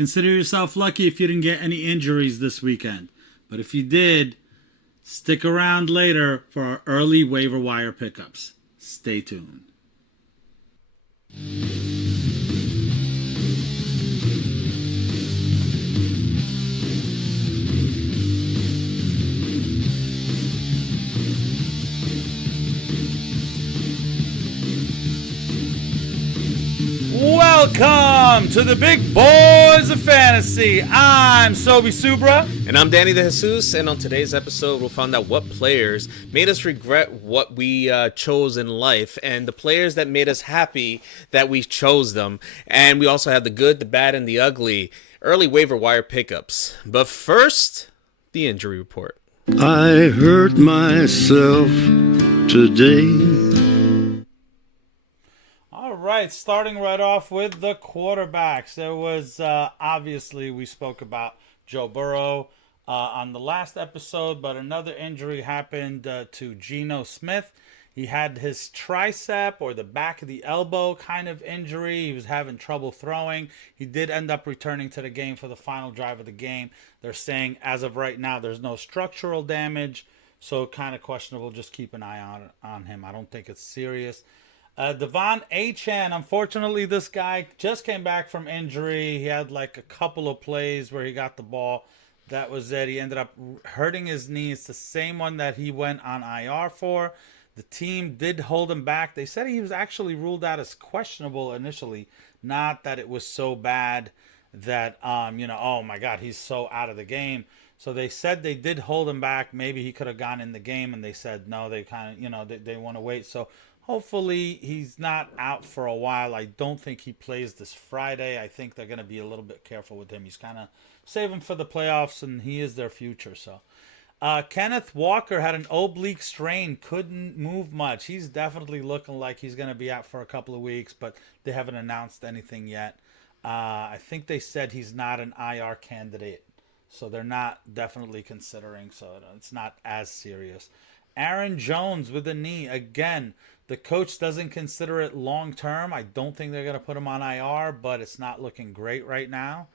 consider yourself lucky if you didn't get any injuries this weekend. But if you did, stick around later for our early waiver wire pickups. Stay tuned. Welcome to the Big Boys of Fantasy. I'm Sobi Subra. And I'm Danny the Jesus, and on today's episode, we'll find out what players made us regret what we chose in life, and the players that made us happy that we chose them. And we also have the good, the bad, and the ugly early waiver wire pickups. But first, the injury report. I hurt myself today. All right, starting right off with the quarterbacks. There was, obviously, we spoke about Joe Burrow on the last episode, but another injury happened to Geno Smith. He had his tricep or the back of the elbow kind of injury. He was having trouble throwing. He did end up returning to the game for the final drive of the game. They're saying as of right now there's no structural damage, so kind of questionable. Just keep an eye on him. I don't think it's serious. Devon Achane, unfortunately, this guy just came back from injury. He had like a couple of plays where he got the ball. That was it. He ended up hurting his knee. It's the same one that he went on IR for. The team did hold him back. They said he was actually ruled out as questionable initially, not that it was so bad that, oh my God, he's so out of the game. So they said they did hold him back. Maybe he could have gone in the game, and they said no, they kind of, they want to wait. So hopefully he's not out for a while. I don't think he plays this Friday. I think they're going to be a little bit careful with him. He's kind of saving for the playoffs, and he is their future. So Kenneth Walker had an oblique strain, couldn't move much. He's definitely looking like he's going to be out for a couple of weeks, but they haven't announced anything yet. I think they said he's not an IR candidate, so they're not definitely considering, so it's not as serious. Aaron Jones with a knee. Again, the coach doesn't consider it long-term. I don't think they're going to put him on IR, but it's not looking great right now.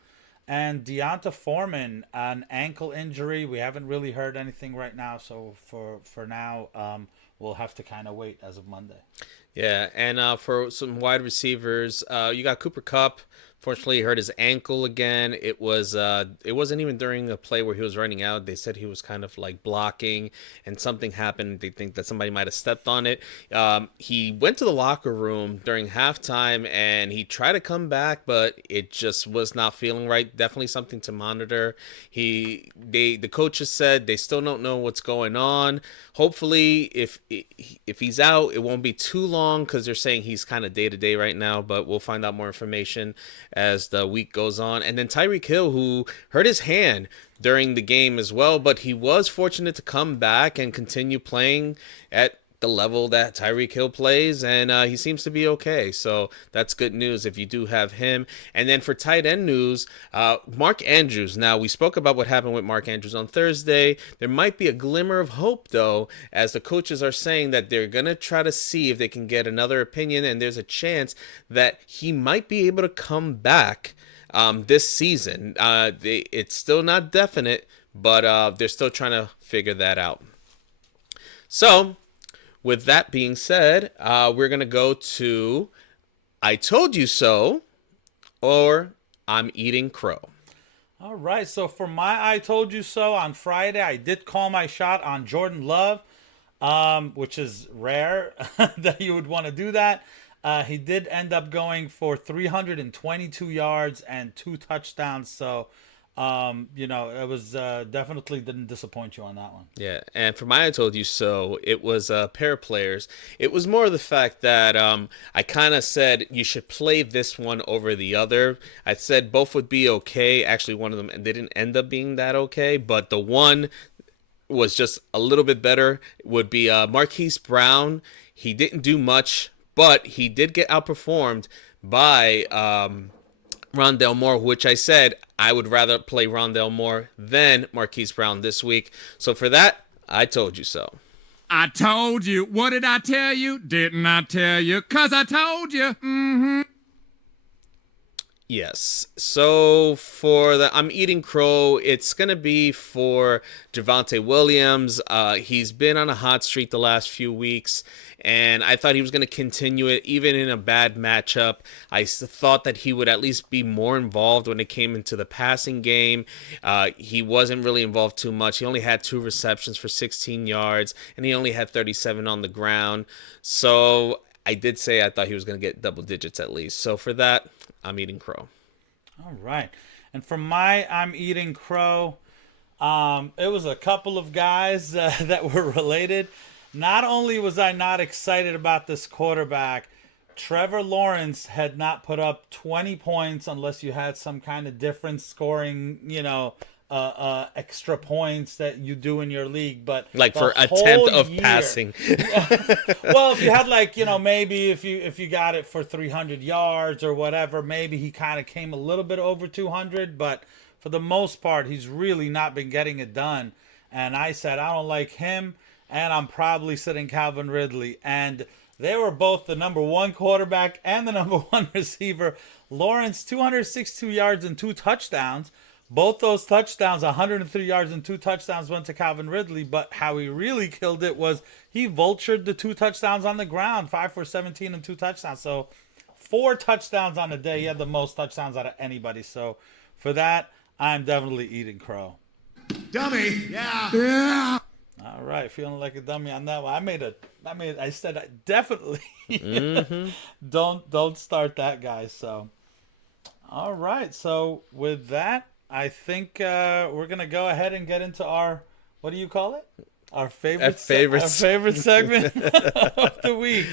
And Deonta Foreman, an ankle injury. We haven't really heard anything right now, so for now, we'll have to kind of wait as of Monday. Yeah, and for some wide receivers, you got Cooper Kupp. Fortunately, he hurt his ankle again. It wasn't even during a play where he was running out. They said he was kind of like blocking, and something happened. They think that somebody might have stepped on it. He went to the locker room during halftime, and he tried to come back, but it just was not feeling right. Definitely something to monitor. The coaches said they still don't know what's going on. Hopefully, if he's out, it won't be too long, because they're saying he's kind of day-to-day right now, but we'll find out more information as the week goes on. And then Tyreek Hill, who hurt his hand during the game as well, but he was fortunate to come back and continue playing at the level that Tyreek Hill plays, and he seems to be okay. So that's good news if you do have him. And then for tight end news, Mark Andrews. Now, we spoke about what happened with Mark Andrews on Thursday. There might be a glimmer of hope, though, as the coaches are saying that they're going to try to see if they can get another opinion, and there's a chance that he might be able to come back this season. It's still not definite, but they're still trying to figure that out. So, with that being said, we're going to go to I Told You So, or I'm Eating Crow. All right, so for my I Told You So on Friday, I did call my shot on Jordan Love, which is rare that you would want to do that. He did end up going for 322 yards and 2 touchdowns, so it was definitely didn't disappoint you on that one. Yeah, and for my I Told You So, it was a pair of players. It was more the fact that I kind of said you should play this one over the other. I said both would be okay. Actually, one of them didn't end up being that okay, but the one was just a little bit better would be Marquise Brown. He didn't do much, but he did get outperformed by Rondale Moore, which I said I would rather play Rondale Moore than Marquise Brown this week. So for that, I told you so. I told you. What did I tell you? Didn't I tell you? 'Cause I told you. Mm-hmm. Yes. So for the I'm eating crow, it's gonna be for Javonte Williams. He's been on a hot streak the last few weeks, and I thought he was gonna continue it even in a bad matchup. Thought that he would at least be more involved when it came into the passing game. He wasn't really involved too much. He only had 2 receptions for 16 yards, and he only had 37 on the ground. So I did say I thought he was gonna get double digits at least. So for that, I'm eating crow. All right. And for my I'm eating crow, it was a couple of guys that were related. Not only was I not excited about this quarterback, Trevor Lawrence had not put up 20 points unless you had some kind of difference scoring, extra points that you do in your league. But Like the for whole attempt of year- passing. Well, if you had maybe if you got it for 300 yards or whatever, maybe he kind of came a little bit over 200, but for the most part, he's really not been getting it done. And I said I don't like him, and I'm probably sitting Calvin Ridley. And they were both the number one quarterback and the number one receiver. Lawrence, 262 yards and 2 touchdowns. Both those touchdowns, 103 yards and 2 touchdowns, went to Calvin Ridley. But how he really killed it was he vultured the 2 touchdowns on the ground, 5 for 17 and 2 touchdowns. So 4 touchdowns on the day. He had the most touchdowns out of anybody. So for that, I'm definitely eating crow. Dummy. Yeah. All right, feeling like a dummy on that one. I said I definitely don't start that guy. So, all right. So with that, I think we're gonna go ahead and get into our, what do you call it? Our favorite our favorite segment of the week: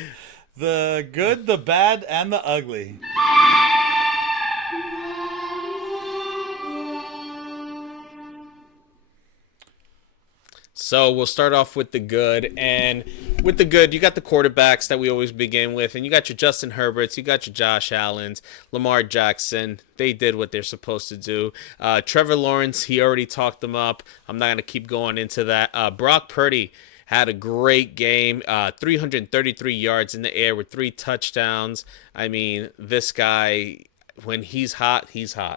the good, the bad, and the ugly. So we'll start off with the good. And with the good, you got the quarterbacks that we always begin with. And you got your Justin Herberts, you got your Josh Allens, Lamar Jackson. They did what they're supposed to do. Trevor Lawrence, he already talked them up. I'm not going to keep going into that. Brock Purdy had a great game. 333 yards in the air with 3 touchdowns. I mean, this guy, when he's hot,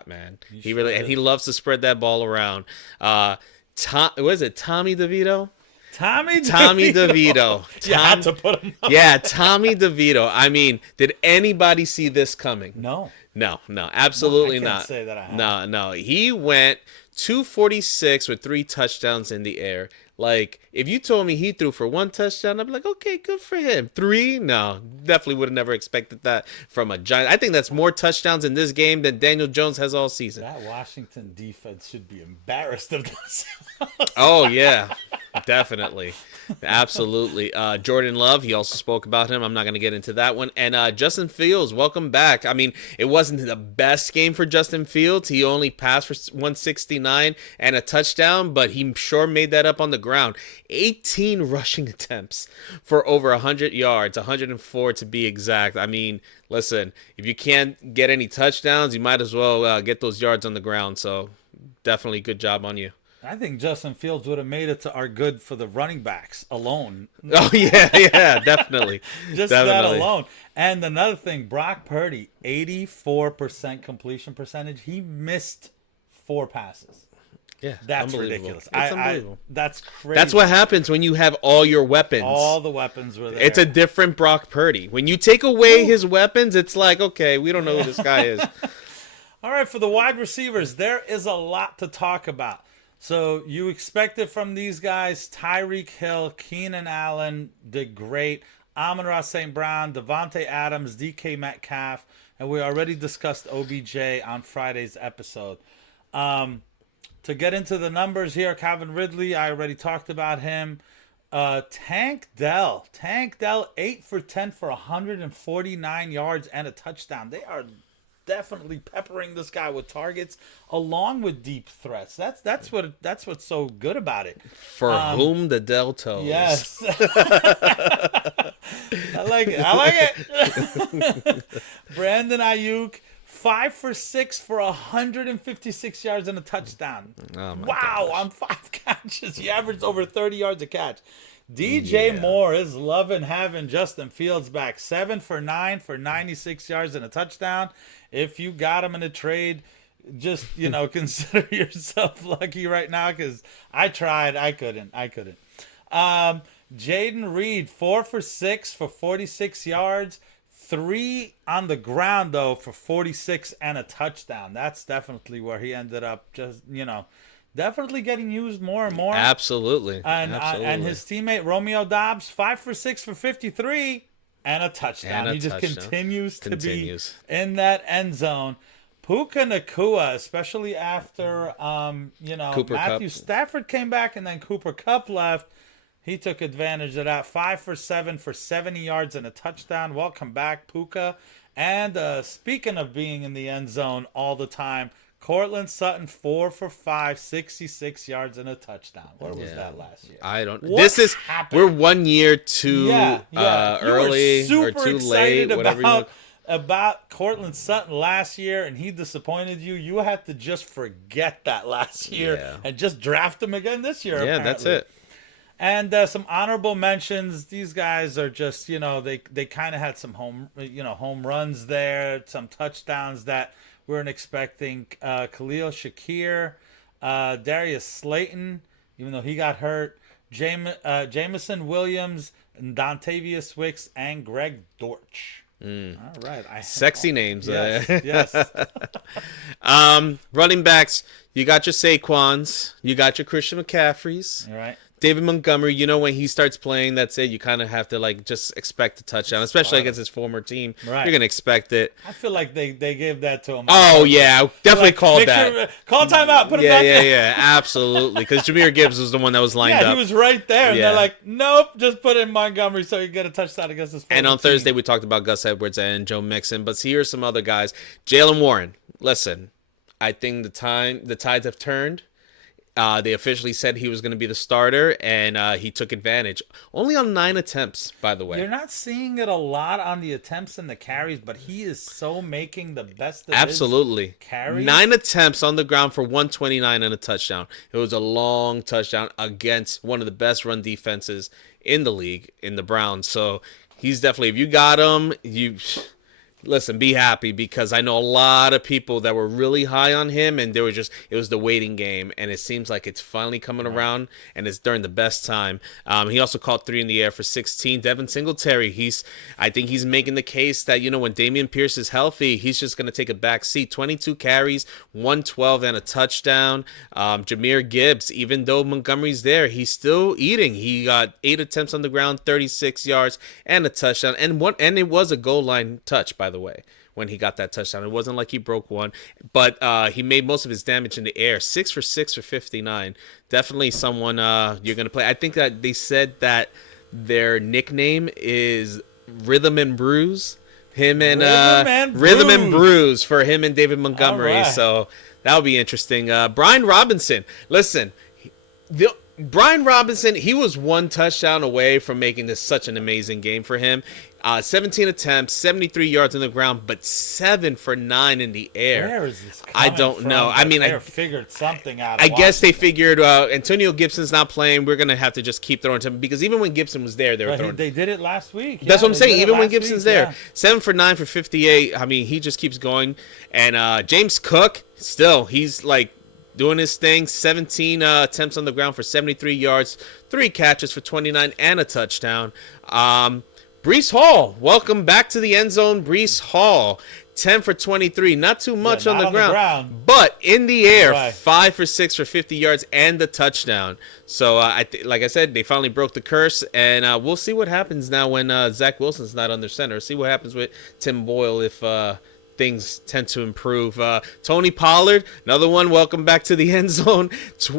man. He really, and he loves to spread that ball around. Was it Tommy DeVito? Tommy DeVito. You had to put him up. Yeah, Tommy DeVito. I mean, did anybody see this coming? No. No, absolutely No, I can't not. say that I have. No. He went 246 with 3 touchdowns in the air. Like, if you told me he threw for 1 touchdown, I'd be like, okay, good for him. 3? No, definitely would have never expected that from a Giant. I think that's more touchdowns in this game than Daniel Jones has all season. That Washington defense should be embarrassed of themselves. Oh, yeah, definitely. Absolutely. Jordan Love, he also spoke about him. I'm not going to get into that one. And Justin Fields, welcome back. I mean, it wasn't the best game for Justin Fields. He only passed for 169 and a touchdown, but he sure made that up on the ground. 18 rushing attempts for over 100 yards, 104 to be exact. I mean, listen, if you can't get any touchdowns, you might as well get those yards on the ground. So definitely good job on you. I think Justin Fields would have made it to our good for the running backs alone. Oh, yeah, definitely. Just definitely. that alone. And another thing, Brock Purdy, 84% completion percentage. He missed 4 passes. Yeah, That's ridiculous. It's unbelievable. That's crazy. That's what happens when you have all your weapons. All the weapons were there. It's a different Brock Purdy. When you take away his weapons, it's like, okay, we don't know who this guy is. All right, for the wide receivers, there is a lot to talk about. So you expect it from these guys. Tyreek Hill, Keenan Allen did great. Amon-Ra St. Brown, Devontae Adams, DK Metcalf, and we already discussed OBJ on Friday's episode. To get into the numbers here, Calvin Ridley, I already talked about him. Tank Dell, 8 for 10 for 149 yards and a touchdown. They are definitely peppering this guy with targets along with deep threats. That's what's so good about it. For whom the Dell toes. Yes. I like it. Brandon Ayuk, 5 for 6 for 156 yards and a touchdown. Oh my wow, gosh. on 5 catches. He averaged over 30 yards a catch. DJ Yeah. Moore is loving having Justin Fields back. 7 for 9 for 96 yards and a touchdown. If you got him in a trade, just, consider yourself lucky right now, because I tried. I couldn't. Jaden Reed, 4 for 6 for 46 yards. 3 on the ground, though, for 46 and a touchdown. That's definitely where he ended up, just, definitely getting used more and more. Absolutely. And his teammate Romeo Dobbs, 5 for 6 for 53 and a touchdown. He just continues to be in that end zone. Puka Nakua, especially after Cooper Matthew Kupp. Stafford came back and then Cooper Kupp left. He took advantage of that. 5 for 7 for 70 yards and a touchdown. Welcome back, Puka. And speaking of being in the end zone all the time, Cortland Sutton, 4 for 5, 66 yards and a touchdown. Where was that last year? I don't. What happened? We're 1 year too early You were or super too excited late. Whatever. You about Cortland Sutton last year, and he disappointed you. You had to just forget that last year and just draft him again this year. Yeah, apparently. that's it. And some honorable mentions. These guys are just, they kind of had some home runs there, some touchdowns that we weren't expecting. Khalil Shakir, Darius Slayton, even though he got hurt, Jamison Williams, and Dontavius Wicks, and Greg Dortch. All right. Sexy names. Yes. Running backs, you got your Saquons, you got your Christian McCaffreys. All right. David Montgomery, when he starts playing, that's it. You kind of have to just expect a touchdown, especially against his former team. Right. You're gonna expect it. I feel like they gave that to him. Oh yeah, definitely called that. Sure, call timeout. Put him back in. Yeah, absolutely. Because Jahmyr Gibbs was the one that was lined Yeah, up. he was right there, and Yeah. they're like, nope, just put in Montgomery so you get a touchdown against his former And on team. Thursday, we talked about Gus Edwards and Joe Mixon, but here's some other guys. Jalen Warren. Listen, I think the tides have turned. They officially said he was going to be the starter, and he took advantage. Only on 9 attempts, by the way. You're not seeing it a lot on the attempts and the carries, but he is so making the best of Absolutely. his carries. 9 attempts on the ground for 129 and a touchdown. It was a long touchdown against one of the best run defenses in the league, in the Browns. So he's definitely, if you got him, listen, be happy, because I know a lot of people that were really high on him, and it was the waiting game, and it seems like it's finally coming around, and it's during the best time. He also caught 3 in the air for 16. Devin Singletary, I think he's making the case that, when Dameon Pierce is healthy, he's just going to take a back seat. 22 carries, 112 and a touchdown. Jahmyr Gibbs, even though Montgomery's there, he's still eating. He got 8 attempts on the ground, 36 yards and a touchdown, and it was a goal line touch, by the way, when he got that touchdown. It wasn't like he broke one, but he made most of his damage in the air. 6 for 6 for 59. Definitely someone you're going to play. I think that they said that their nickname is Rhythm and Bruise. Rhythm and Bruise for him and David Montgomery. Right. So that'll be interesting. Brian Robinson. Listen, Brian Robinson, he was 1 touchdown away from making this such an amazing game for him. 17 attempts, 73 yards on the ground, but 7 for 9 in the air. Where is this I coming don't from? know. I mean, they figured something out. I guess they figured Antonio Gibson's not playing. We're going to have to just keep throwing to him, because even when Gibson was there, they were throwing. They did it last week. That's what I'm saying. Even when last Gibson's week, there, 7 for 9 for 58. I mean, he just keeps going. And James Cook, still, he's doing his thing. 17 attempts on the ground for 73 yards, 3 catches for 29 and a touchdown. Breece Hall, welcome back to the end zone. Breece Hall, 10 for 23. Not too much on the ground, but in the air, Right. 5 for 6 for 50 yards and the touchdown. So, like I said, they finally broke the curse, and we'll see what happens now when Zach Wilson's not under center. See what happens with Tim Boyle if things tend to improve. Tony Pollard, another one, welcome back to the end zone.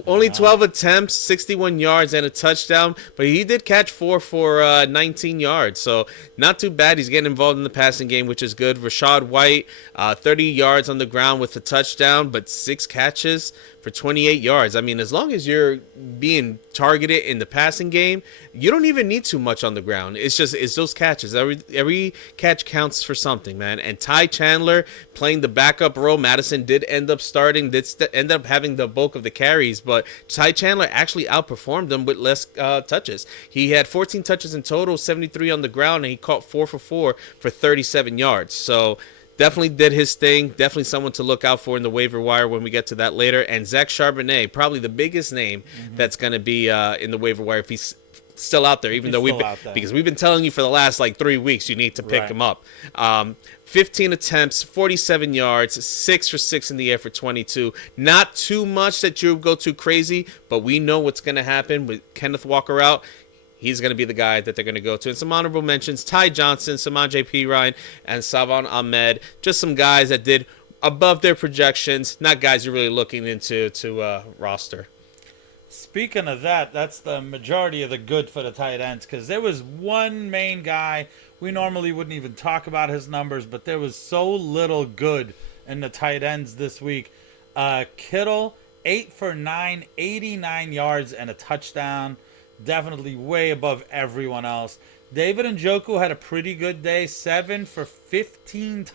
Only 12 attempts, 61 yards and a touchdown, but he did catch 4 for 19 yards, so not too bad. He's getting involved in the passing game, which is good. Rashad White, 30 yards on the ground with a touchdown, but 6 catches for 28 yards. I mean, as long as you're being targeted in the passing game, you don't even need too much on the ground. It's those catches. Every catch counts for something, man. And Ty Chandler, Chandler playing the backup role. Madison did end up starting, end up having the bulk of the carries, but Ty Chandler actually outperformed them with less touches. He had 14 touches in total, 73 on the ground, and he caught 4 for 4 for 37 yards. So definitely did his thing. Definitely someone to look out for in the waiver wire when we get to that later. And Zach Charbonnet, probably the biggest name that's going to be in the waiver wire if he's still out there, even though because we've been telling you for the last like 3 weeks you need to pick him up. 15 attempts, 47 yards, 6 for 6 in the air for 22. Not too much that you go too crazy, but we know what's going to happen with Kenneth Walker out. He's going to be the guy that they're going to go to. And some honorable mentions, Ty Johnson, Saman J.P. Ryan, and Savon Ahmed. Just some guys that did above their projections, not guys you're really looking into to roster. Speaking of that, that's the majority of the good for the tight ends, because there was one main guy. We normally wouldn't even talk about his numbers, but there was so little good in the tight ends this week. Kittle, 8 for 9, 89 yards and a touchdown. Definitely way above everyone else. David Njoku had a pretty good day. 7 for 15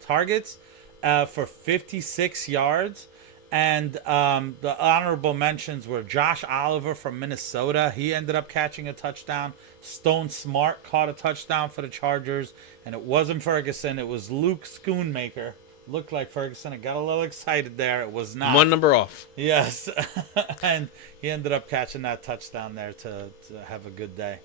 targets for 56 yards. And the honorable mentions were Josh Oliver from Minnesota. He ended up catching a touchdown. Stone Smart caught a touchdown for the Chargers. And it wasn't Ferguson. It was Luke Schoonmaker. Looked like Ferguson. I got a little excited there. It was not. One number off. Yes. And he ended up catching that touchdown there to have a good day.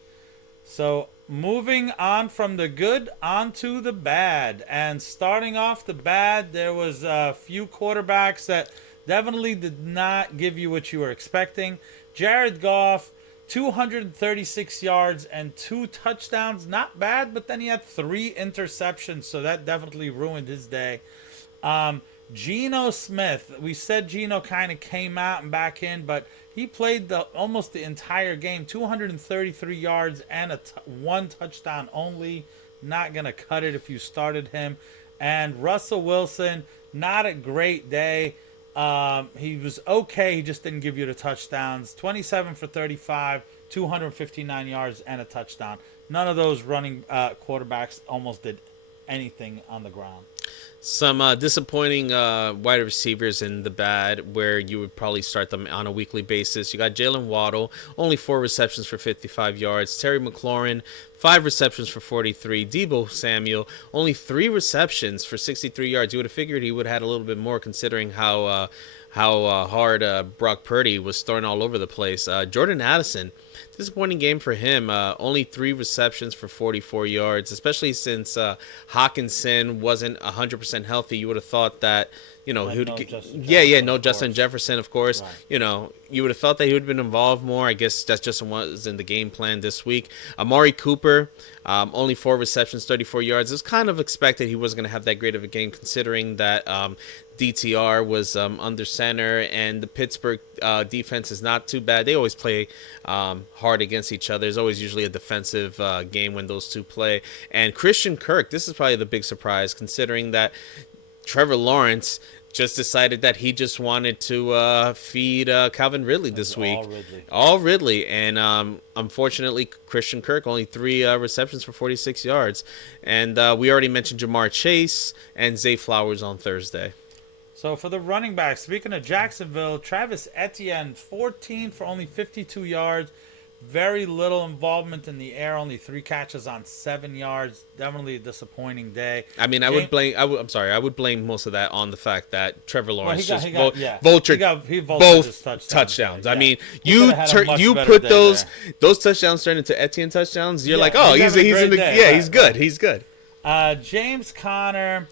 So moving on from the good onto the bad. And starting off the bad, there was a few quarterbacks that definitely did not give you what you were expecting. Jared Goff, 236 yards and 2 touchdowns. Not bad, but then he had 3 interceptions, so that definitely ruined his day. Geno Smith, we said Geno kind of came out and back in, but he played almost the entire game, 233 yards and 1 touchdown only. Not going to cut it if you started him. And Russell Wilson, not a great day. He was okay, he just didn't give you the touchdowns. 27 for 35, 259 yards and a touchdown. None of those running quarterbacks almost did anything on the ground. Some disappointing wide receivers in the bad, where you would probably start them on a weekly basis. You got Jalen Waddle, only 4 receptions for 55 yards. Terry McLaurin, 5 receptions for 43. Deebo Samuel, only 3 receptions for 63 yards. You would have figured he would have had a little bit more, considering how hard Brock Purdy was throwing all over the place. Jordan Addison, disappointing game for him. Only 3 receptions for 44 yards, especially since Hawkinson wasn't 100% healthy. You would have thought that, he would Justin Jefferson, of course. Right. You would have thought that he would have been involved more. I guess that just was in the game plan this week. Amari Cooper, only 4 receptions, 34 yards. It was kind of expected he wasn't going to have that great of a game, considering that DTR was under center, and the Pittsburgh defense is not too bad. They always play hard against each other. There's always usually a defensive game when those two play. And Christian Kirk, this is probably the big surprise, considering that Trevor Lawrence just decided that he just wanted to feed Calvin Ridley this week. All Ridley. And unfortunately, Christian Kirk, only 3 receptions for 46 yards. And we already mentioned Jamar Chase and Zay Flowers on Thursday. So for the running back, speaking of Jacksonville, Travis Etienne, 14 for only 52 yards. Very little involvement in the air, only 3 catches on 7 yards. Definitely a disappointing day. I mean, I would blame most of that on the fact that Trevor Lawrence vultured both touchdowns. Yeah. I mean, you put those touchdowns turned into Etienne touchdowns. You're like, oh, he's in the day. He's good. He's good. James Conner.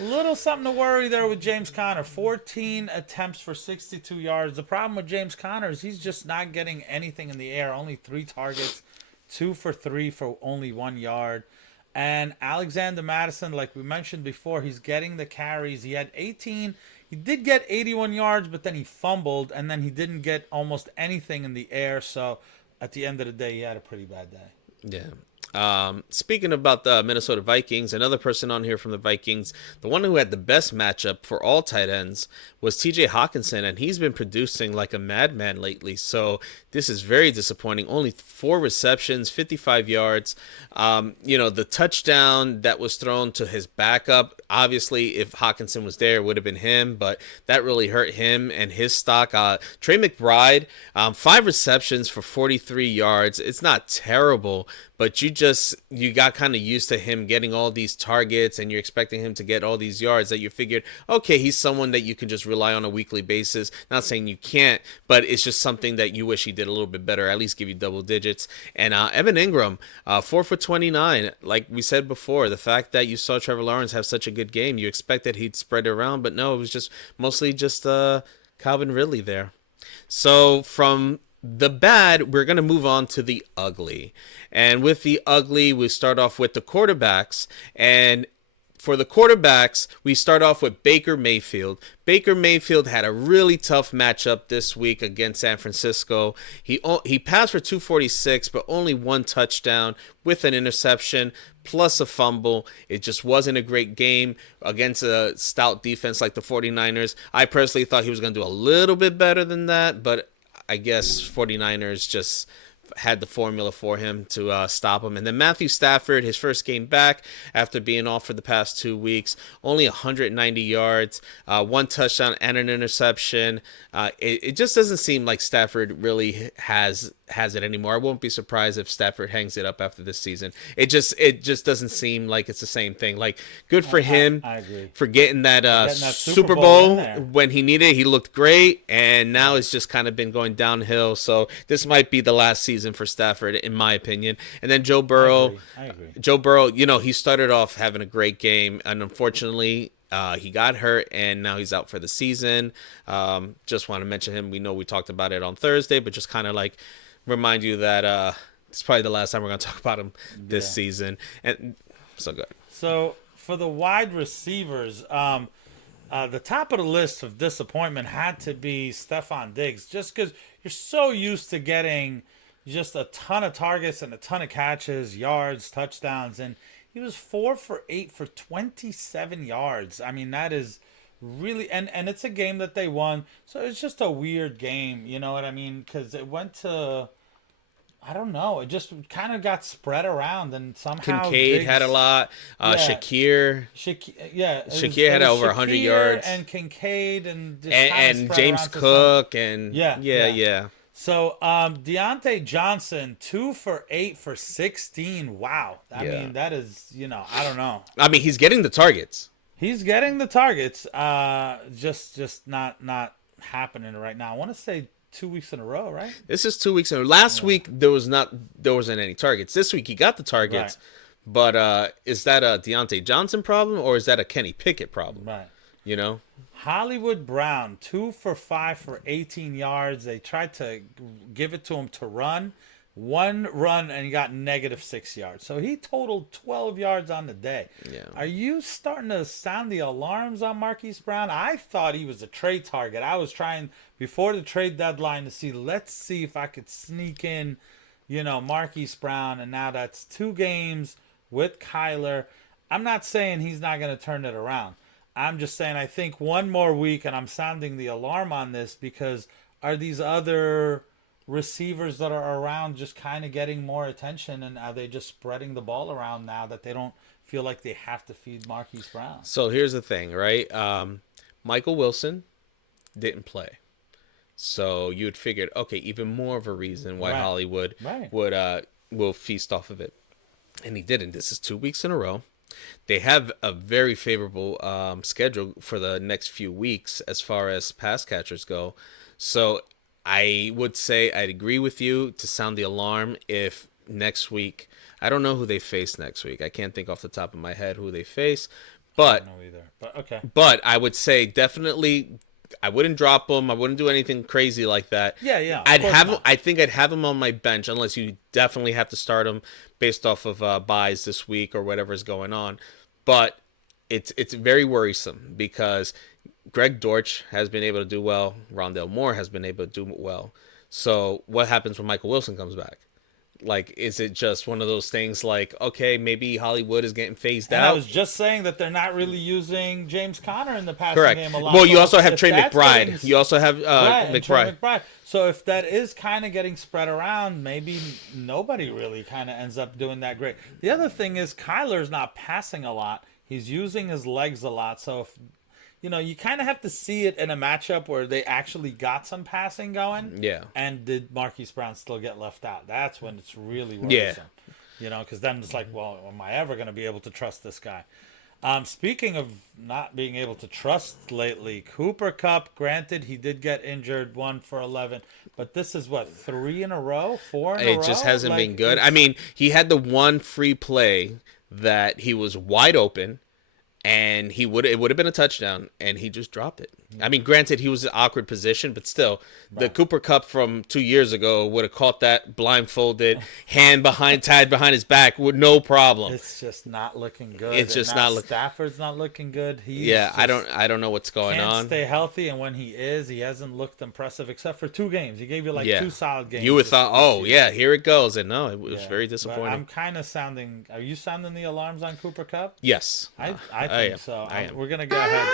A little something to worry there with James Conner. 14 attempts for 62 yards. The problem with James Conner is he's just not getting anything in the air. Only 3 targets, 2 for 3 for only 1 yard. And Alexander Madison, like we mentioned before, he's getting the carries. He had 18. He did get 81 yards, but then he fumbled, and then he didn't get almost anything in the air. So at the end of the day, he had a pretty bad day. Yeah. Speaking about the Minnesota Vikings, another person on here from the Vikings, the one who had the best matchup for all tight ends was TJ Hawkinson, and he's been producing like a madman lately. So this is very disappointing. Only 4 receptions, 55 yards. The touchdown that was thrown to his backup, obviously, if Hawkinson was there, it would have been him, but that really hurt him and his stock. Trey McBride, 5 receptions for 43 yards. It's not terrible, but you got kind of used to him getting all these targets, and you're expecting him to get all these yards that you figured, okay, he's someone that you can just rely on a weekly basis. Not saying you can't, but it's just something that you wish he did a little bit better, at least give you double digits. And Evan Ingram, 4 for 29. Like we said before, the fact that you saw Trevor Lawrence have such a good game, you expected he'd spread it around, but no, it was just mostly just Calvin Ridley there. So from the bad, we're going to move on to the ugly. And with the ugly, we start off with the quarterbacks. And for the quarterbacks, we start off with Baker Mayfield. Baker Mayfield had a really tough matchup this week against San Francisco. He passed for 246, but only 1 touchdown with an interception plus a fumble. It just wasn't a great game against a stout defense like the 49ers. I personally thought he was going to do a little bit better than that, but I guess 49ers just had the formula for him to stop him. And then Matthew Stafford, his first game back after being off for the past 2 weeks, only 190 yards, 1 touchdown and an interception. It just doesn't seem like Stafford really has it anymore. I won't be surprised if Stafford hangs it up after this season. It just doesn't seem like it's the same thing. Like, good for him. I agree. For getting that, Super Bowl Bowl in there. when he needed it. He looked great, and now it's just kind of been going downhill. So this might be the last season for Stafford, in my opinion. And then Joe Burrow. I agree. Joe Burrow, he started off having a great game, and unfortunately, he got hurt, and now he's out for the season. Just want to mention him. We know we talked about it on Thursday, but just kind of like remind you that it's probably the last time we're going to talk about him this season. And so good. So for the wide receivers, the top of the list of disappointment had to be Stephon Diggs, just because you're so used to getting just a ton of targets and a ton of catches, yards, touchdowns, and he was 4 for 8 for 27 yards. I mean, that is really, and it's a game that they won, so it's just a weird game, you know what I mean? Because it went to, I don't know, it just kind of got spread around, and somehow Kincaid Diggs had a lot. Shakir had over 100 yards, and Kincaid, and just and spread James around to Cook, and yeah. So Deontay Johnson, 2 for 8 for 16. Wow. I mean, that is, I don't know. I mean, he's getting the targets. He's getting the targets. Just not happening right now. I want to say 2 weeks in a row, right? This is 2 weeks in a row. Last week there wasn't any targets. This week he got the targets. Right. But is that a Deontay Johnson problem, or is that a Kenny Pickett problem? Right. Hollywood Brown, 2 for 5 for 18 yards. They tried to give it to him to run. 1 run, and he got -6 yards. So he totaled 12 yards on the day. Yeah. Are you starting to sound the alarms on Marquise Brown? I thought he was a trade target. I was trying before the trade deadline to let's see if I could sneak in, Marquise Brown. And now that's 2 games with Kyler. I'm not saying he's not going to turn it around. I'm just saying I think 1 more week, and I'm sounding the alarm on this, because are these other receivers that are around just kind of getting more attention, and are they just spreading the ball around now that they don't feel like they have to feed Marquise Brown? So here's the thing, right? Michael Wilson didn't play. So you had figured, okay, even more of a reason why Hollywood will feast off of it. And he didn't. This is 2 weeks in a row. They have a very favorable schedule for the next few weeks as far as pass catchers go. So I would say I'd agree with you to sound the alarm if next week, I don't know who they face next week. I can't think off the top of my head who they face. But I don't know either. But okay. But I would say definitely I wouldn't drop him. I wouldn't do anything crazy like that. Yeah. I think I'd have him on my bench unless you definitely have to start him based off of buys this week or whatever's going on. But it's very worrisome because Greg Dortch has been able to do well. Rondale Moore has been able to do well. So what happens when Michael Wilson comes back? Like, is it just one of those things like, okay, maybe Hollywood is getting phased And I out? was just saying that they're not really using James Conner in the passing Correct. game a lot. Well, you So also have if Trey that's McBride. getting You also have Right, and Trey McBride. McBride. So if that is kind of getting spread around, maybe nobody really kind of ends up doing that great. The other thing is Kyler's not passing a lot. He's using his legs a lot. So if you kind of have to see it in a matchup where they actually got some passing going. Yeah. And did Marquise Brown still get left out? That's when it's really Yeah. worrisome. Because then it's like, well, am I ever going to be able to trust this guy? Speaking of not being able to trust lately, Cooper Kupp, granted, he did get injured 1 for 11, but this is what, 3 in a row? 4 in a row? It just hasn't Like, been good. I mean, he had the one free play that he was wide open, and it would have been a touchdown, and he just dropped it. I mean, granted, he was in an awkward position, but still, the Cooper Kupp from 2 years ago would have caught that blindfolded, tied behind his back with no problem. It's just not looking good. It's just And not now look- Stafford's not looking good. He's Yeah, I just don't know what's going can't on. stay healthy, and when he is, he hasn't looked impressive except for 2 games. He gave you like Yeah. 2 solid games. You would this- thought, this oh year. yeah, here it goes, and no, it was Yeah. very But disappointing. I'm kind of sounding. Are you sounding the alarms on Cooper Kupp? Yes, I I think am. so. I am. We're gonna go ahead.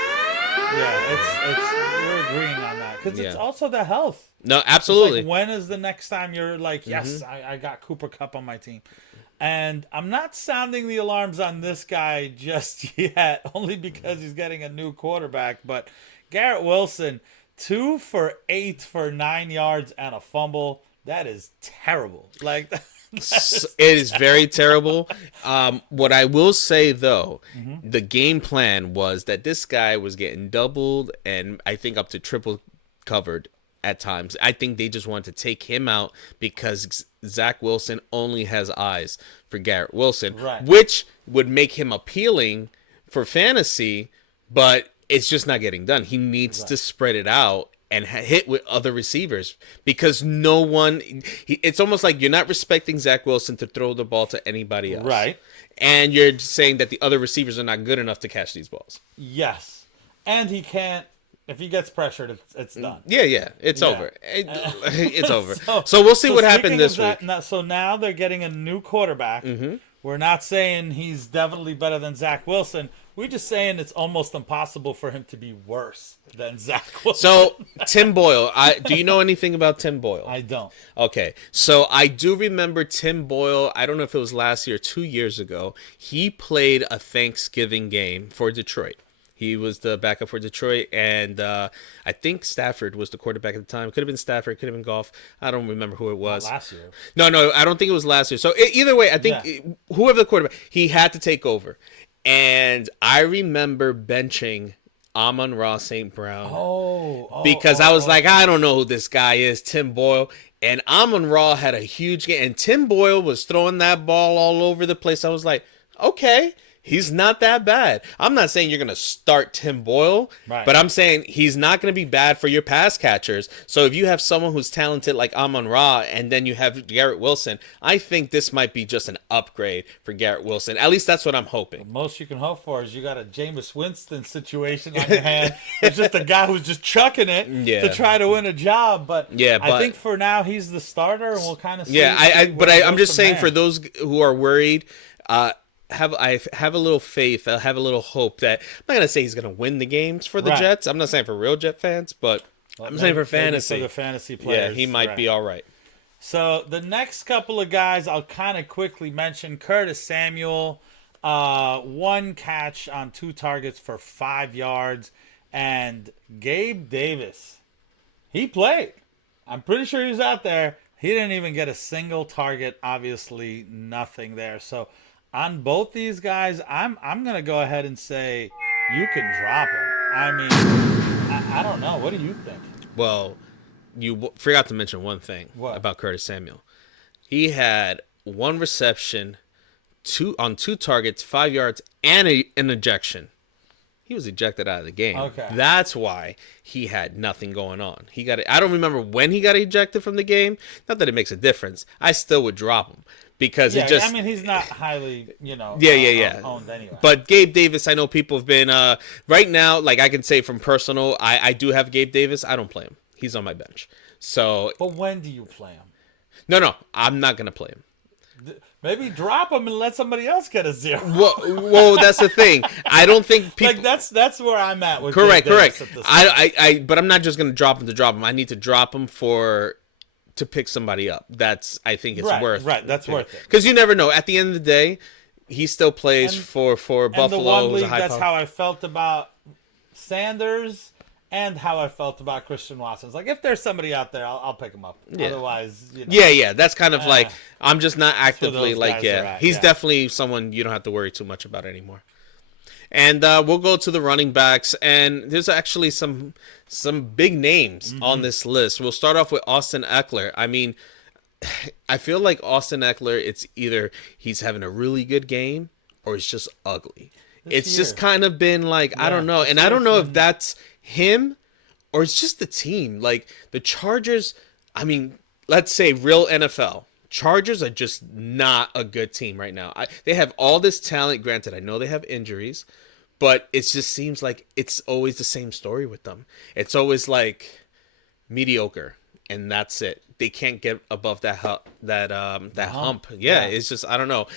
Yeah, it's we're agreeing on that because it's Yeah. also the health. No, It's absolutely. like, when is the next time you're like, yes, I got Cooper Kupp on my team? And I'm not sounding the alarms on this guy just yet, only because he's getting a new quarterback. But Garrett Wilson, 2 for 8 for 9 yards and a fumble. That is terrible. Like, It is very terrible. What I will say though, the game plan was that this guy was getting doubled and I think up to triple covered at times. I think they just wanted to take him out because Zach Wilson only has eyes for Garrett Wilson, Right. which would make him appealing for fantasy, but it's just not getting done. He needs to spread it out and hit with other receivers because no one. It's almost like you're not respecting Zach Wilson to throw the ball to anybody else, Right. And you're saying that the other receivers are not good enough to catch these balls. yes. And he can't, if he gets pressured, it's done. Yeah, it's Yeah. over. It's over. So- So we'll see So what speaking happened this of that, week. so now they're getting a new quarterback. We're not saying he's definitely better than Zach Wilson. We're just saying it's almost impossible for him to be worse than Zach Wilson. So Tim Boyle, do you know anything about Tim Boyle? I don't. Okay, so I do remember Tim Boyle. I don't know if it was last year or 2 years ago. He played a Thanksgiving game for Detroit. He was the backup for Detroit, and I think Stafford was the quarterback at the time. It could have been Stafford, could have been Goff. I don't remember who it was. Last year. No, I don't think it was last year. So either way, I think whoever the quarterback, he had to take over. And I remember benching Amon-Ra St. Brown. Because I was like, I don't know who this guy is, Tim Boyle. And Amon-Ra had a huge game. And Tim Boyle was throwing that ball all over the place. I was like, okay, he's not that bad. I'm not saying you're going to start Tim Boyle, Right. but I'm saying he's not going to be bad for your pass catchers. So if you have someone who's talented like Amon-Ra and then you have Garrett Wilson, I think this might be just an upgrade for Garrett Wilson. At least that's what I'm hoping. Most you can hope for is you got a Jameis Winston situation on your hand. It's just a guy who's just chucking it Yeah. to try to win a job. But Yeah, I but- think for now he's the starter, and we'll kind of see. Yeah, where it I'm goes just from saying there. for those who are worried, have a little faith. I have a little hope that I'm not gonna say he's gonna win the games for the Right. Jets. I'm not saying for real Jet fans, but I'm saying for Maybe fantasy. for the fantasy Yeah, players. he might right. be all right. So the next couple of guys I'll kind of quickly mention. Curtis Samuel, 1 catch on 2 targets for 5 yards. And Gabe Davis, he played. I'm pretty sure he was out there. He didn't even get a single target. Obviously, nothing there. So on both these guys, I'm gonna go ahead and say you can drop them. I mean, I don't know. What do you think? Well, you forgot to mention one thing What? about Curtis Samuel. He had 1 reception, 2 targets, 5 yards, and an ejection. He was ejected out of the game. Okay. That's why he had nothing going on. I don't remember when he got ejected from the game. Not that it makes a difference. I still would drop him because Yeah, it just. I mean, he's not highly, Yeah. owned anyway. But Gabe Davis, I know people have been right now. Like I can say from personal, I do have Gabe Davis. I don't play him. He's on my bench. So But when do you play him? no, I'm not gonna play him. Maybe drop him and let somebody else get a 0. Well, that's the thing. I don't think people. Like that's where I'm at with Correct. Gabe Davis at this point. But I'm not just gonna drop him to drop him. I need to drop him to pick somebody up. I think it's worth. Right, that's worth it. Because you never know. At the end of the day, he still plays for Buffalo. And the one league, that's power. how I felt about Sanders and how I felt about Christian Watson. It's like, if there's somebody out there, I'll pick him up. Yeah. Otherwise, you know. Yeah. That's kind of like, I'm just not actively those like, guys are at, he's yeah. definitely someone you don't have to worry too much about anymore. And we'll go to the running backs, and there's actually some big names on this list. We'll start off with Austin Eckler. I mean, I feel like Austin Eckler, it's either he's having a really good game or it's just ugly. It's just kind of been like, I don't know. And I don't know if that's him or it's just the team. Like the Chargers, I mean, let's say real NFL. Chargers are just not a good team right now. They have all this talent. Granted, I know they have injuries, but it just seems like it's always the same story with them. It's always like mediocre, and that's it. They can't get above that hump. Yeah, it's just, I don't know.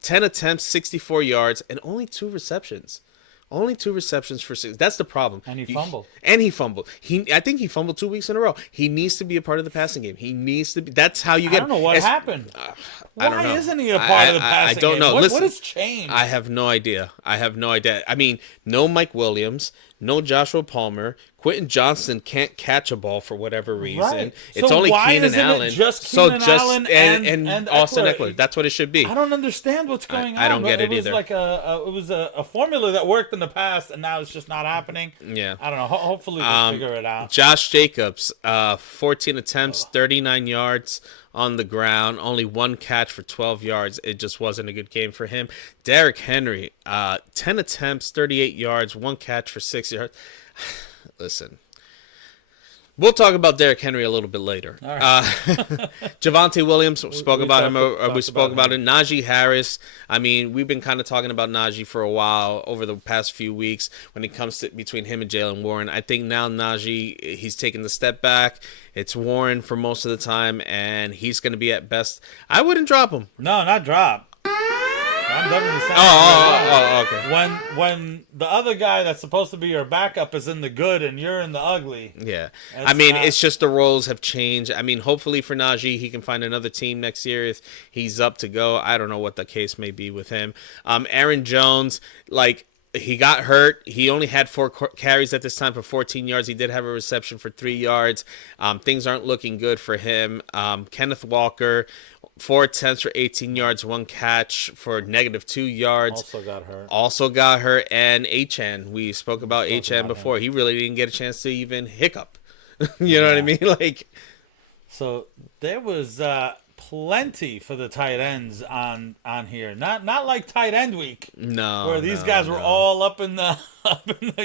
10 attempts, 64 yards, and only 2 receptions. Only 2 receptions for 6. That's the problem. And he fumbled. I think he fumbled 2 weeks in a row. He needs to be a part of the passing game. He needs to be. That's how you get. I don't know what happened. I don't know. Why isn't he a part of the passing I don't game? know. What has changed? I have no idea. I mean, no Mike Williams, no Joshua Palmer. Quentin Johnson can't catch a ball for whatever reason. Right. It's So only why Keenan isn't it Allen. just Keenan Allen and Austin Eckler? Eckler. That's what it should be. I don't understand what's going on. I don't get it was either. Like it was a formula that worked in the past, and now it's just not happening. Yeah. I don't know. Hopefully they'll figure it out. Josh Jacobs, 14 attempts, 39 yards on the ground, only 1 catch for 12 yards. It just wasn't a good game for him. Derrick Henry, 10 attempts, 38 yards, 1 catch for 6 yards. Listen. We'll talk about Derrick Henry a little bit later. All right. Javonte Williams, spoke about him. We spoke about him. it. Najee Harris. I mean, we've been kind of talking about Najee for a while over the past few weeks when it comes to between him and Jalen Warren. I think now Najee, he's taking the step back. It's Warren for most of the time, and he's going to be at best. I wouldn't drop him. No, not drop. I'm definitely saying. Okay. When the other guy that's supposed to be your backup is in the good and you're in the ugly. Yeah. It's It's just the roles have changed. I mean, hopefully for Najee, he can find another team next year if he's up to go. I don't know what the case may be with him. Aaron Jones, he got hurt. He only had 4 carries at this time for 14 yards. He did have a reception for 3 yards. Things aren't looking good for him. Kenneth Walker, 4 attempts for 18 yards, 1 catch for -2 yards. Also got hurt. And Achan, we spoke about Achan before. He really didn't get a chance to even hiccup. You know what I mean? So there was plenty for the tight ends on here. Not like tight end week. No. Where these guys were all up in the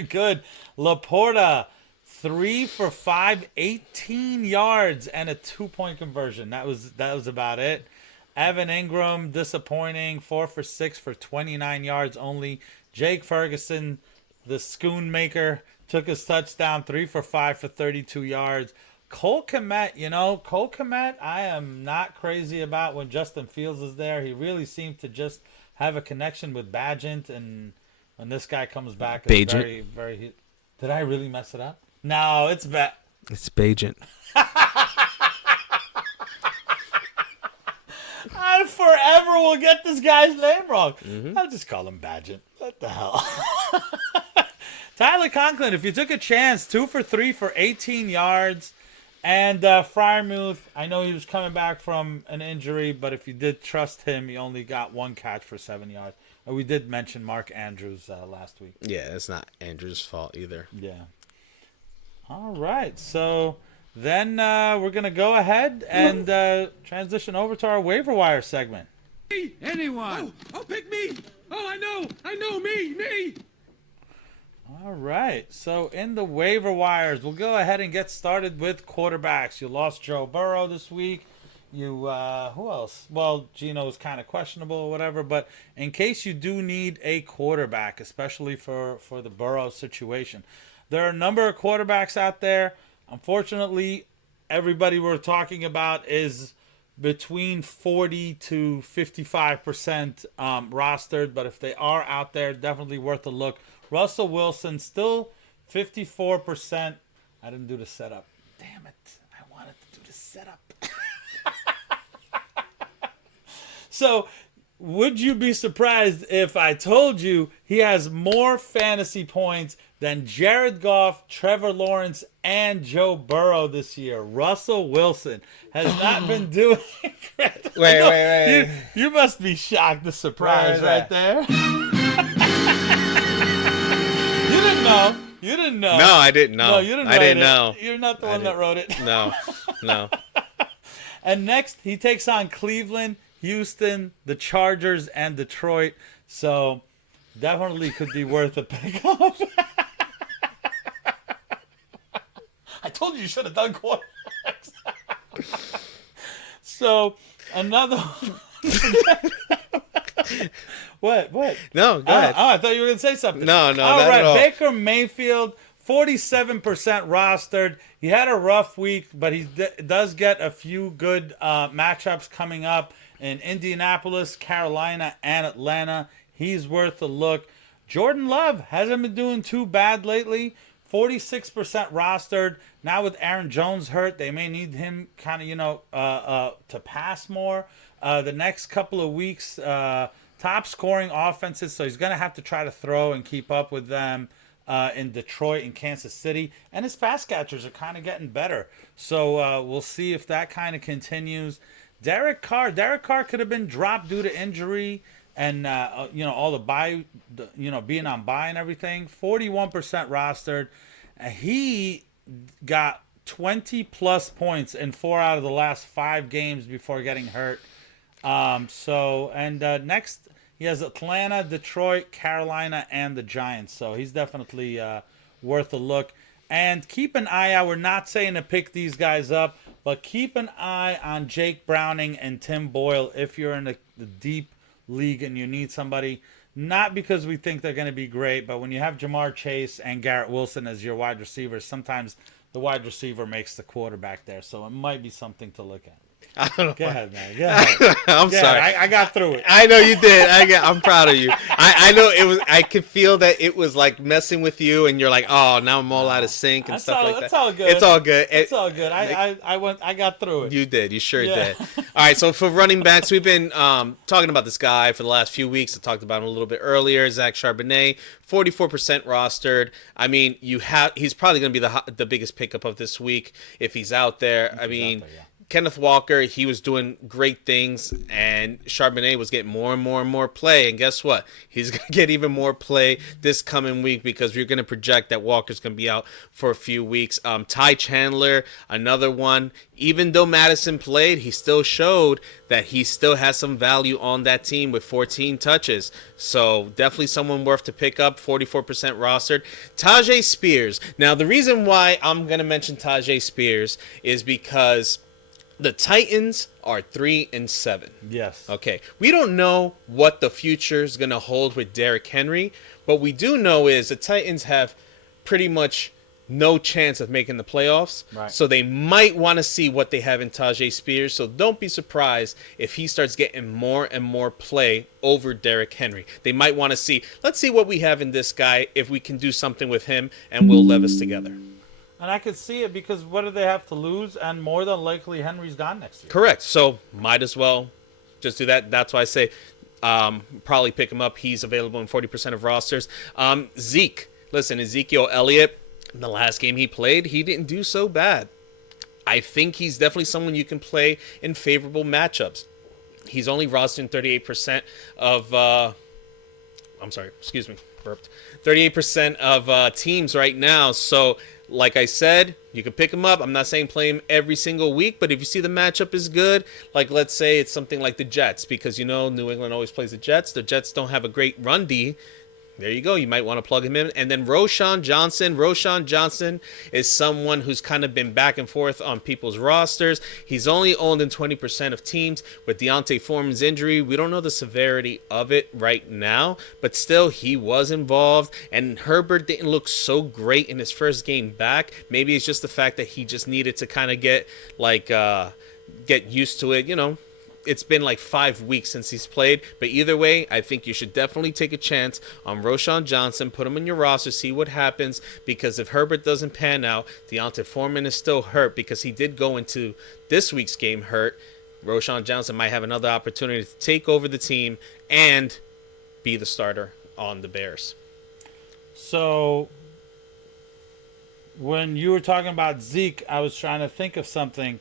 good. Laporta, 3 for 5, 18 yards and a 2-point conversion. That was about it. Evan Ingram, disappointing, 4 for 6 for 29 yards only. Jake Ferguson, the Schoon maker, took his touchdown, 3 for 5 for 32 yards. Cole Kmet, I am not crazy about when Justin Fields is there. He really seemed to just have a connection with Bagent, and when this guy comes back, it's very, very. Did I really mess it up? No, it's It's Bagent. I forever will get this guy's name wrong. I'll just call him Bagent. What the hell? Tyler Conklin, if you took a chance, 2 for 3 for 18 yards. And Freiermuth, I know he was coming back from an injury, but if you did trust him, he only got 1 catch for 7 yards. We did mention Mark Andrews last week. Yeah, it's not Andrews' fault either. Yeah. All right, so then we're going to go ahead and transition over to our waiver wire segment. Anyone? Oh, pick me! Oh, I know, me! All right, so in the waiver wires, we'll go ahead and get started with quarterbacks. You lost Joe Burrow this week. Who else? Well, Gino was kind of questionable or whatever, but in case you do need a quarterback, especially for the Burrow situation, there are a number of quarterbacks out there. Unfortunately, everybody we're talking about is between 40 to 55% rostered, but if they are out there, definitely worth a look. Russell Wilson still 54%. I didn't do the setup. Damn it. I wanted to do the setup. So, would you be surprised if I told you he has more fantasy points than Jared Goff, Trevor Lawrence, and Joe Burrow this year? Russell Wilson has not been doing incredible. Wait. You must be shocked, the surprise right there. You didn't know. You didn't know. No, I didn't know. No, you didn't I didn't write it. know. You're not the one that wrote it. No. And next, he takes on Cleveland, Houston, the Chargers, and Detroit. So, definitely could be worth a pickup. I told you should have done quarterbacks. So, another What? No, go ahead. I thought you were going to say something. No, All not right, at all. Baker Mayfield, 47% rostered. He had a rough week, but he does get a few good matchups coming up in Indianapolis, Carolina, and Atlanta. He's worth a look. Jordan Love hasn't been doing too bad lately. 46% rostered. Now with Aaron Jones hurt, they may need him kind of, to pass more. The next couple of weeks, top scoring offenses, so he's going to have to try to throw and keep up with them in Detroit and Kansas City. And his pass catchers are kind of getting better. So we'll see if that kind of continues. Derek Carr could have been dropped due to injury and, all the bye, being on bye and everything. 41% rostered. He got 20 plus points in 4 out of the last 5 games before getting hurt. Next he has Atlanta, Detroit, Carolina, and the Giants. So he's definitely worth a look. And keep an eye out. We're not saying to pick these guys up, but keep an eye on Jake Browning and Tim Boyle if you're in the deep league and you need somebody. Not because we think they're going to be great, but when you have Jamar Chase and Garrett Wilson as your wide receivers, sometimes the wide receiver makes the quarterback there. So it might be something to look at. I don't know. Go ahead, man. Go ahead. I'm sorry. I got through it. I know you did. I'm proud of you. I know it was. I could feel that it was like messing with you, and you're like, "Oh, now I'm all out of sync and stuff like that." That's all good. It's all good. It's all good. I got through it. You did. You sure Yeah. did. All right. So for running backs, we've been talking about this guy for the last few weeks. I talked about him a little bit earlier. Zach Charbonnet, 44% rostered. I mean, he's probably going to be the biggest pickup of this week if he's out there. I mean. Kenneth Walker, he was doing great things, and Charbonnet was getting more and more and more play. And guess what? He's going to get even more play this coming week because we're going to project that Walker's going to be out for a few weeks. Ty Chandler, another one. Even though Madison played, he still showed that he still has some value on that team with 14 touches. So definitely someone worth to pick up, 44% rostered. Tajay Spears. Now, the reason why I'm going to mention Tajay Spears is because the Titans are 3-7. Yes. Okay. We don't know what the future is going to hold with Derrick Henry. What we do know is the Titans have pretty much no chance of making the playoffs. Right. So they might want to see what they have in Tajay Spears. So don't be surprised if he starts getting more and more play over Derrick Henry. They might want to see, let's see what we have in this guy, if we can do something with him, and we'll levis together. And I could see it because what do they have to lose? And more than likely, Henry's gone next year. Correct. So might as well just do that. That's why I say probably pick him up. He's available in 40% of rosters. Zeke. Listen, Ezekiel Elliott, in the last game he played, he didn't do so bad. I think he's definitely someone you can play in favorable matchups. He's only rostered 38% of... burped. 38% of teams right now. So... like I said, you can pick him up. I'm not saying play him every single week, but if you see the matchup is good, like let's say it's something like the Jets, because New England always plays the Jets. The Jets don't have a great run D. There you go. You might want to plug him in. And then Roshan Johnson is someone who's kind of been back and forth on people's rosters. He's only owned in 20% of teams. With Deontay Foreman's injury, we don't know the severity of it right now, but still he was involved. And Herbert didn't look so great in his first game back. Maybe it's just the fact that he just needed to kind of get get used to it. It's been like 5 weeks since he's played, but either way, I think you should definitely take a chance on Roshan Johnson. Put him in your roster, see what happens. Because if Herbert doesn't pan out, Deontay Foreman is still hurt because he did go into this week's game hurt. Roshan Johnson might have another opportunity to take over the team and be the starter on the Bears. So when you were talking about Zeke, I was trying to think of something.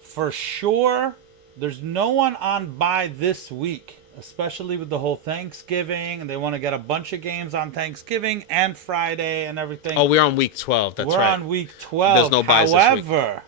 For sure, there's no one on bye this week, especially with the whole Thanksgiving, and they want to get a bunch of games on Thanksgiving and Friday and everything. Oh, we're on week 12. That's We're right. on week 12. There's no buys this week. However,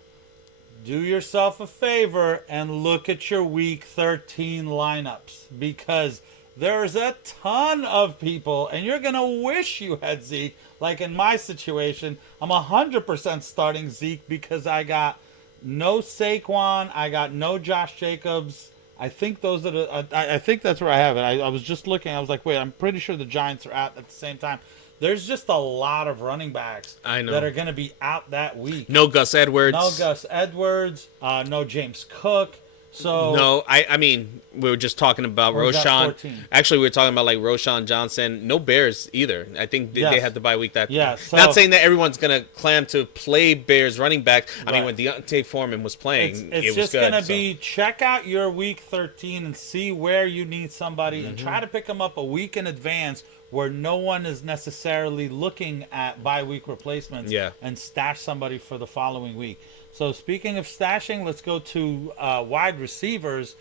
do yourself a favor and look at your week 13 lineups, because there's a ton of people, and you're going to wish you had Zeke. Like in my situation, I'm 100% starting Zeke because I got no Saquon, I got no Josh Jacobs. I think those are I think that's where I have it. I was just looking. I was like, wait, I'm pretty sure the Giants are out at the same time. There's just a lot of running backs that are going to be out that week. No Gus Edwards. No James Cook. So no, I mean, we were just talking about Roshan. Actually, we were talking about like Roshan Johnson. No Bears either. I think they had the bye week. So, not saying that everyone's gonna clam to play Bears running back. I mean, when Deontay Foreman was playing, it's it was just good, gonna be check out your week 13 and see where you need somebody and try to pick them up a week in advance where no one is necessarily looking at bye week replacements. And stash somebody for the following week. So speaking of stashing, let's go to wide receivers.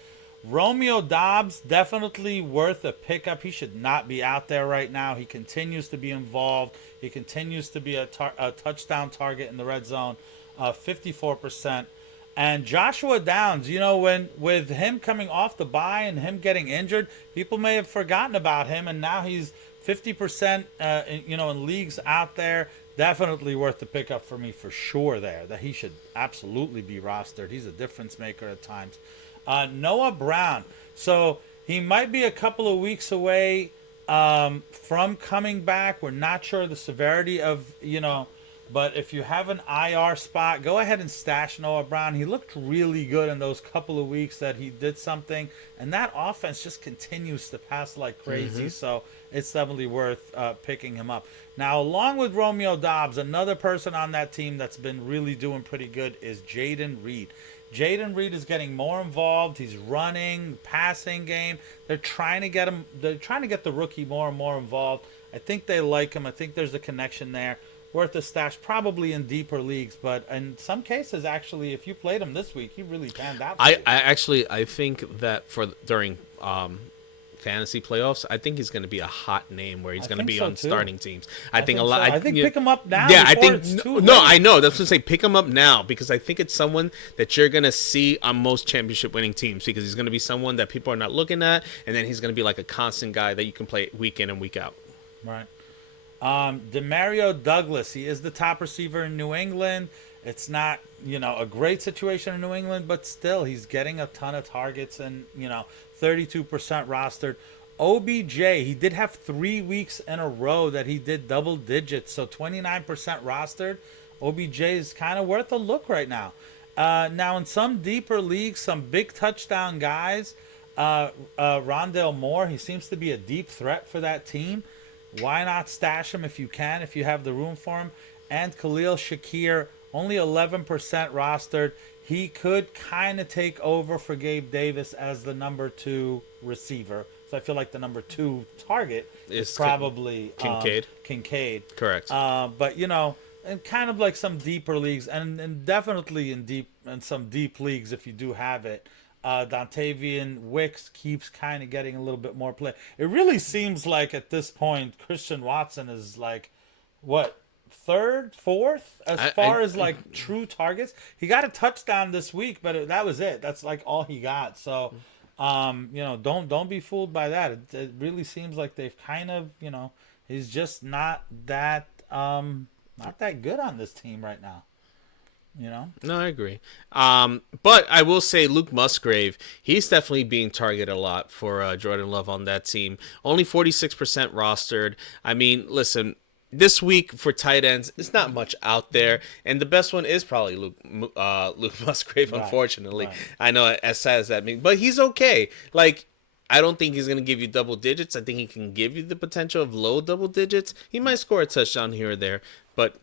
Romeo Doubs, definitely worth a pickup. He should not be out there right now. He continues to be involved. He continues to be a touchdown target in the red zone, 54%. And Joshua Downs, with him coming off the bye and him getting injured, people may have forgotten about him, and now he's 50%, in leagues out there. Definitely worth the pickup for me for sure there. That he should absolutely be rostered. He's a difference maker at times. Noah Brown. So he might be a couple of weeks away from coming back. We're not sure the severity of, but if you have an IR spot, go ahead and stash Noah Brown. He looked really good in those couple of weeks that he did something. And that offense just continues to pass like crazy. So it's definitely worth picking him up. Now, along with Romeo Doubs, another person on that team that's been really doing pretty good is Jaden Reed. Jaden Reed is getting more involved. He's running, passing game. They're trying to get him. They're trying to get the rookie more and more involved. I think they like him. I think there's a connection there. Worth a stash, probably in deeper leagues, but in some cases, actually, if you played him this week, he really panned out. I think that during fantasy playoffs, I think he's going to be a hot name where he's going to be on starting teams. I think a lot. I think pick him up now. Yeah, I think I know. That's what I'm saying. Pick him up now because I think it's someone that you're going to see on most championship winning teams because he's going to be someone that people are not looking at, and then he's going to be like a constant guy that you can play week in and week out. Right. Demario Douglas, he is the top receiver in New England. It's not, a great situation in New England, but still, he's getting a ton of targets and, 32% rostered. OBJ, he did have 3 weeks in a row that he did double digits, so 29% rostered. OBJ is kind of worth a look right now. Now, in some deeper leagues, some big touchdown guys, Rondale Moore, he seems to be a deep threat for that team. Why not stash him if you can, if you have the room for him? And Khalil Shakir, only 11% rostered. He could kind of take over for Gabe Davis as the number 2 receiver. So I feel like the number 2 target is probably Kincaid. Correct. But, and kind of like some deeper leagues, and definitely in some deep leagues if you do have it. Dontavian Wicks keeps kind of getting a little bit more play. It really seems like at this point Christian Watson is like, what, 3rd, 4th as far as like true targets. He got a touchdown this week, but that was it. That's like all he got. So, don't be fooled by that. It really seems like they've kind of, he's just not that good on this team right now. No, I agree. But I will say Luke Musgrave, he's definitely being targeted a lot for Jordan Love on that team. Only 46% rostered. I mean, listen, this week for tight ends, it's not much out there, and the best one is probably Luke Musgrave. Right, Unfortunately, right. I know, as sad as that means, but he's okay. Like, I don't think he's gonna give you double digits. I think he can give you the potential of low double digits. He might score a touchdown here or there, but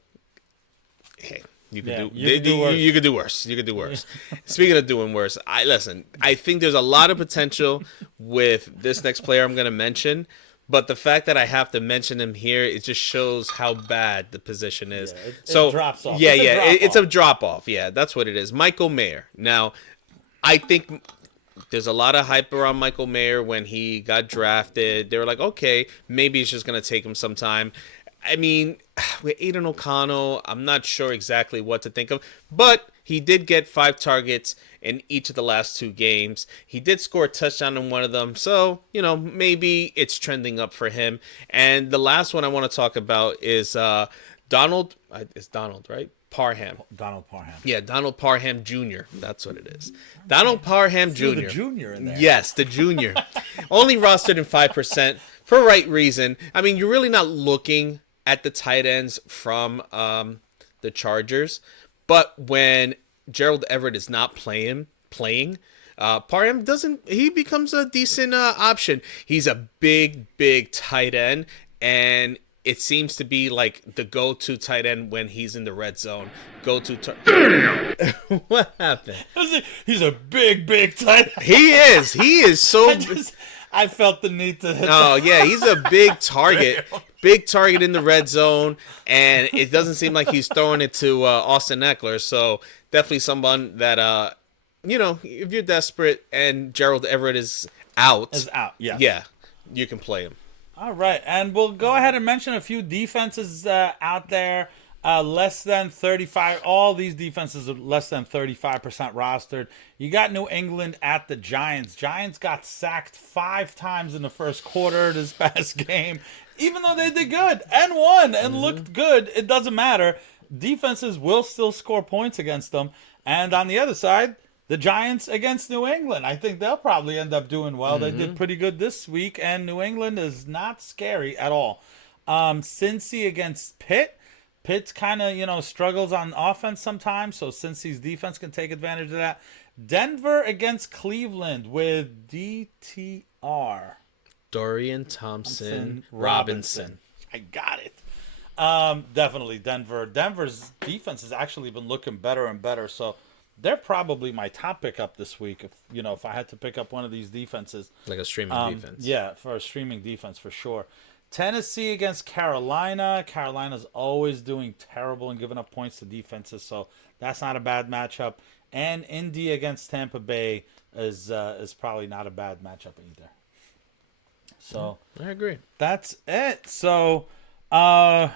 hey. You could do worse. You could do worse. You could do worse. Speaking of doing worse, I think there's a lot of potential with this next player I'm going to mention, but the fact that I have to mention him here, it just shows how bad the position is. Yeah, it drops off. It's a drop off. Yeah, that's what it is. Michael Mayer. Now, I think there's a lot of hype around Michael Mayer when he got drafted. They were like, okay, maybe it's just going to take him some time. I mean, with Aiden O'Connell, I'm not sure exactly what to think of, but he did get 5 targets in each of the last 2 games. He did score a touchdown in one of them, so, maybe it's trending up for him. And the last one I want to talk about is Donald, it's Donald, right? Parham. Donald Parham. Yeah, Donald Parham Jr. That's what it is. Donald Parham Jr. The junior in there. Yes, the junior. Only rostered in 5% for right reason. I mean, you're really not looking at the tight ends from the Chargers, but when Gerald Everett is not playing, Parham becomes a decent option. He's a big tight end, and it seems to be like the go-to tight end when he's in the red zone. What happened? He's a big tight end. He is so. I felt the need to hit yeah, he's a big target. Big target in the red zone, and it doesn't seem like he's throwing it to Austin Eckler. So definitely someone that, if you're desperate and Gerald Everett is out, yes. Yeah, you can play him. All right, and we'll go ahead and mention a few defenses out there. Less than 35. All these defenses are less than 35% rostered. You got New England at the Giants. Giants got sacked 5 times in the first quarter this past game. Even though they did good and won and looked good, it doesn't matter. Defenses will still score points against them. And on the other side, the Giants against New England. I think they'll probably end up doing well. They did pretty good this week, and New England is not scary at all. Cincy against Pitt. Pitt's kind of, struggles on offense sometimes, so Cincy's defense can take advantage of that. Denver against Cleveland with DTR. Dorian Thompson Robinson. I got it. Definitely Denver. Denver's defense has actually been looking better and better, so they're probably my top pickup this week. If I had to pick up one of these defenses, like a streaming defense. Yeah, for a streaming defense for sure. Tennessee against Carolina. Carolina's always doing terrible and giving up points to defenses, so that's not a bad matchup. And Indy against Tampa Bay is probably not a bad matchup either. So I agree. That's it. So don't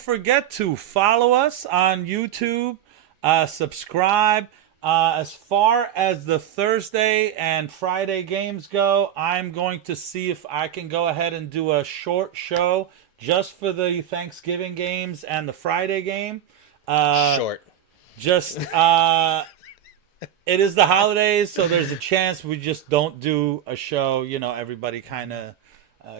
forget to follow us on YouTube. Subscribe. As far as the Thursday and Friday games go, I'm going to see if I can go ahead and do a short show just for the Thanksgiving games and the Friday game. Short. Just it is the holidays, so there's a chance we just don't do a show. Everybody kind of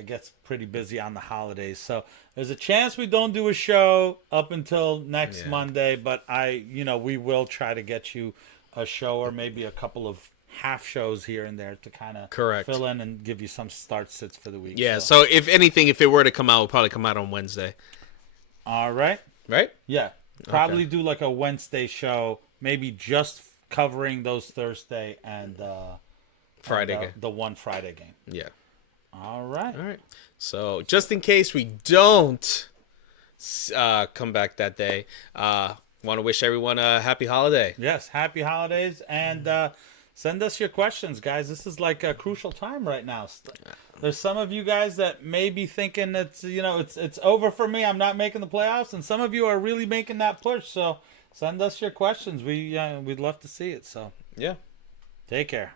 gets pretty busy on the holidays, so there's a chance we don't do a show up until next Monday. But we will try to get you a show or maybe a couple of half shows here and there to kind of fill in and give you some start sits for the week. Yeah. So if anything, if it were to come out, it'll probably come out on Wednesday. All right. Right? Yeah. Probably do like a Wednesday show, maybe just covering those Thursday and Friday game. The one Friday game. Yeah. All right. So just in case we don't come back that day, want to wish everyone a happy holiday. Yes, happy holidays, and send us your questions, guys. This is like a crucial time right now. There's some of you guys that may be thinking it's over for me. I'm not making the playoffs, and some of you are really making that push. So send us your questions. We'd love to see it. So yeah, take care.